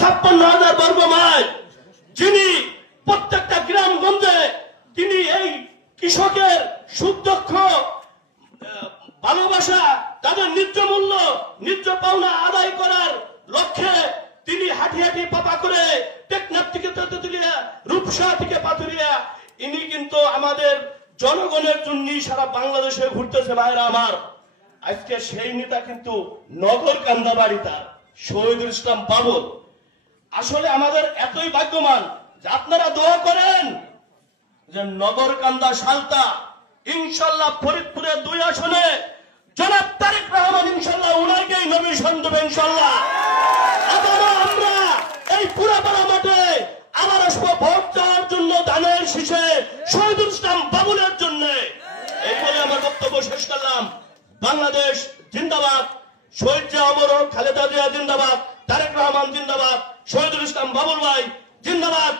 56,000 বর্গ মাইল, যিনি প্রত্যেকটা গ্রামগঞ্জে তিনি এই কৃষকের সুদক্ষ ভালোবাসা, তাদের ন্যায্য মূল্য, ন্যায্য পাওনা আদায় করার লক্ষ্যে তিনি হাঁটি হাঁটি পাপা করে টেকনাফ থেকে তেতুলিয়া, রূপসা থেকে পাথুরিয়া, ইনি কিন্তু আমাদের জনগণের জন্য সারা বাংলাদেশে ঘুরতেছে। ভাইরা আমার, আজকে সেই নেতা কিন্তু নগর কান্দাবাড়ি, তার শহীদুল ইসলাম বাবুল। আসলে আমাদের এতই ভাগ্যবান যে আপনারা দোয়া করেন যে নগরকান্দা সালতা ইনশাল্লাহ ফরিদপুরে 2 আসনে জনাব তারেক রহমান ইনশাল্লাহ উনাকেই নমিনেশন দেবে ইনশাল্লাহ। আবারও আমরা এই পুরাপাড়া মাঠে আবার আসবো ভোট দেওয়ার জন্য, ধানের শীষে শহীদুল ইসলাম বাবুলের জন্য। এই বলে আমার বক্তব্য শেষ করলাম। বাংলাদেশ জিন্দাবাদ, শহীদ জিয়া অমর হোক, খালেদা জিয়া জিন্দাবাদ, তারেক রহমান জিন্দাবাদ, শহীদুল ইসলাম বাবুল ভাই জিন্দাবাদ।